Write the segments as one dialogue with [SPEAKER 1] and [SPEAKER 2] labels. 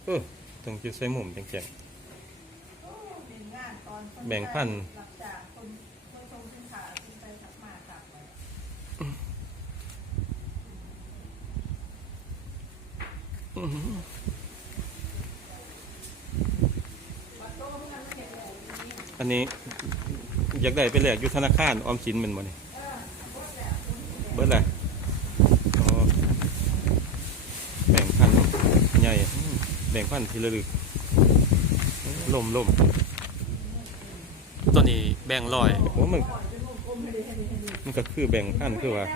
[SPEAKER 1] ต้องคิดใส่มุมแข็งแบ่งพันอันนี้อยากได้ไปแลกอยู่ธนาคารออมสินมันบ่นี่เบิดเลยแบ่งพันใหญ่แบ่งพันทีละลึกล่มตัวนี้แบ่งลอยโอ้มันก็คือแบ่งพันคือว่า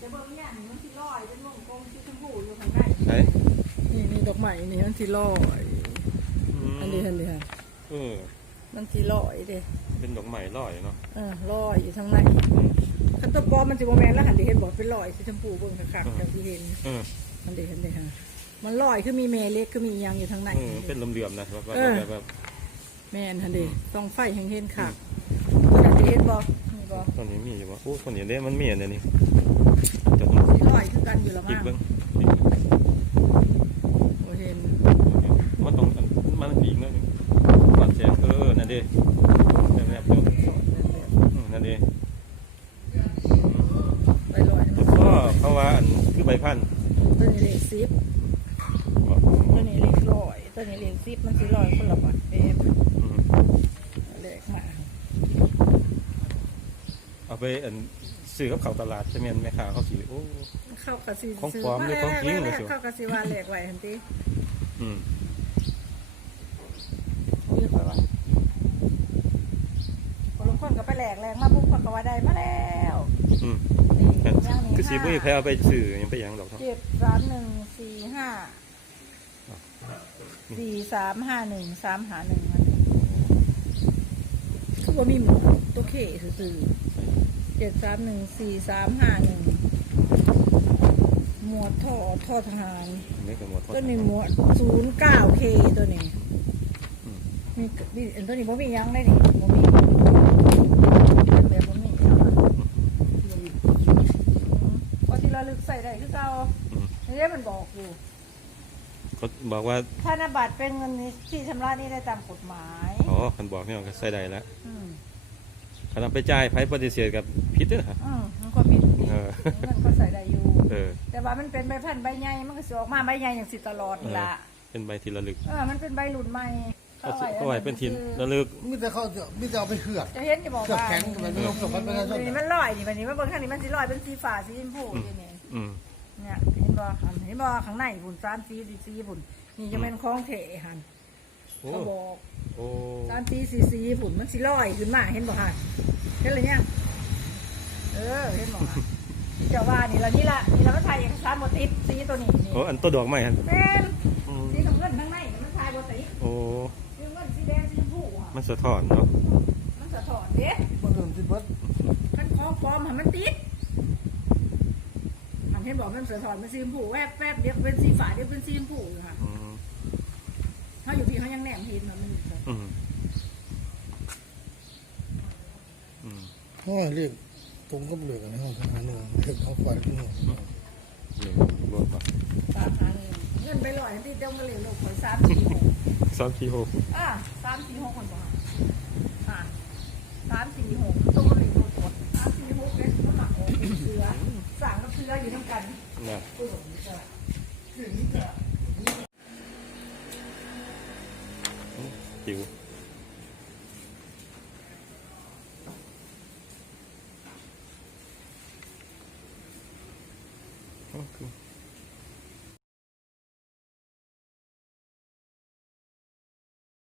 [SPEAKER 1] ใช่
[SPEAKER 2] นี่ดอกไม้นี่มันสีลอยอันนี้ค่ะมันสีลอยเด้
[SPEAKER 1] เป็นดอกไม้ลอยเนาะ
[SPEAKER 2] ลอยอยู่ทางในคันตัวปอมันจะโมแมนแล้วหันดีเห็นบอกเป็นลอยสีชมพูเบิ่งคักๆอย่างที่เห็นมันดีค่ะมันลอยคือมีเมเล็กคือมียางอยู่ทางใน
[SPEAKER 1] เป็นลมเหลี่ยมนะแบบ
[SPEAKER 2] แม่นหันดีต้องไฟแห้งเห็นค่ะหันดีเห็นบอก
[SPEAKER 1] ตอนนี้มีอยู่ว่าโอ้ตอนนี้มันมีอันนี้
[SPEAKER 2] จะต้องสีลอยคือกันอยู่แล้วมั้งโอเห็น
[SPEAKER 1] มันต้องมันอีกนั่นก่อนแจกนั่นดิแบบนั่นดิ
[SPEAKER 2] ใบลอย
[SPEAKER 1] ก็เพราะว่าอันคือใบพัน
[SPEAKER 2] ตัวนี้เลขซิปตัวนี้เลขลอยตัวนี้เลขซิปมันสีลอยคนละแบบเลขมา
[SPEAKER 1] เอาไปอันซื้อกับเขาตลาดจะมีแม่ค้าเขาสีโอ้
[SPEAKER 2] เข้ากระสี
[SPEAKER 1] ของปลอมหรือของจริงเลยสิ
[SPEAKER 2] เข้ากระสีว่าเลขไว้ทันที
[SPEAKER 1] นี่
[SPEAKER 2] ค่อยว่าคนละคนก็ไปแหลกมาปุ๊บก็ว่าได้มาแล้ว
[SPEAKER 1] คือสีบุ้ยแพ้เอาไปสื่อยังไปยังดอก
[SPEAKER 2] 731454351เขาบอกมีหมูตัวเข่สื่อ7314351หมวดท่อทหารตัวนี้หมวด09Kตัวนี้มีตัวนี้บ่มียังได้นี่บ่มีแบบบ่มีพอที่ระลึกใส่ได้คือเก่านี่มันบอกอยู่
[SPEAKER 1] เขาบอกว่า
[SPEAKER 2] ธนบัตรเป็นเงินที่ชำระนี่ได้ตามกฎหมาย
[SPEAKER 1] มันบอกไม่ออกก็ใส่ได้แล้วเขาทำไปจ่ายไพ่ปฏิเสธกับพิษด้วยครับ
[SPEAKER 2] มันก็ผิดมันก็ใส่ได้อยู่แต่ว่ามันเป็นใบพันใบใหญ่มันก็สออกมาใบใหญ่อย่างสิตลอดละ
[SPEAKER 1] เป็นใบทีละลึก
[SPEAKER 2] มันเป็นใบหลุดใหม่
[SPEAKER 1] เขาไหวเป็นทีละลึก
[SPEAKER 3] มิแต่เขามิแต่เอาไปเขือก
[SPEAKER 2] จะเห็นจะบอกว่า
[SPEAKER 3] แข็งมันลงกับมัน
[SPEAKER 2] มันลอยนี่แบบนี้มันบนข้างนี้มันสีลอยเป็นสีฟ้าสีชมพูอย่างนี้เนี่ยเห็นบ่ข้างในฝุ่น3 สีฝุ่นนี่จะเป็นคล้องเถหันเขาบอก3 สีฝุ่นมันสีลอยขึ้นมาเห็นบ่ฮะเห็นอะไรเนี่ยเห็นบ่ฮะเจ้าว่านี่ละมันถ่ายเอกสารโมติฟสีตัวนี้นี่
[SPEAKER 1] อันตัวดอกไม้ฮะ
[SPEAKER 2] เป็นสีน้ำเงินข้างในมันถ่ายโมติฟสีเงินสีแดงสีชมพู
[SPEAKER 1] มันสะท้อนเนาะ
[SPEAKER 2] มันสะท้อนเด้
[SPEAKER 3] มันโดนติดบัด
[SPEAKER 2] มันคล้องปลอมมันติดเห็นบอกมันสะท้อนมันสีชมพูแวบเดี๋ยวเป็นสีฟ้าเดี๋ยวเป็นสีชมพูค่ะเขาอยู่ที่เขายังแหนมเห็นมัน
[SPEAKER 3] ห้อยเรียกตรงก็เลือกในห้องทหารเนื้อเรียกเขาฝันขึ้นมา
[SPEAKER 2] เงินไปลอยที่เจ้าก็เลยลงไป
[SPEAKER 1] 346
[SPEAKER 2] คนบอก346ตัวก็เลยลงกด346เลยก็หมักออกเป็นเสือสั่งกับเสืออยู่ทั้งกัน
[SPEAKER 1] จิ๋ว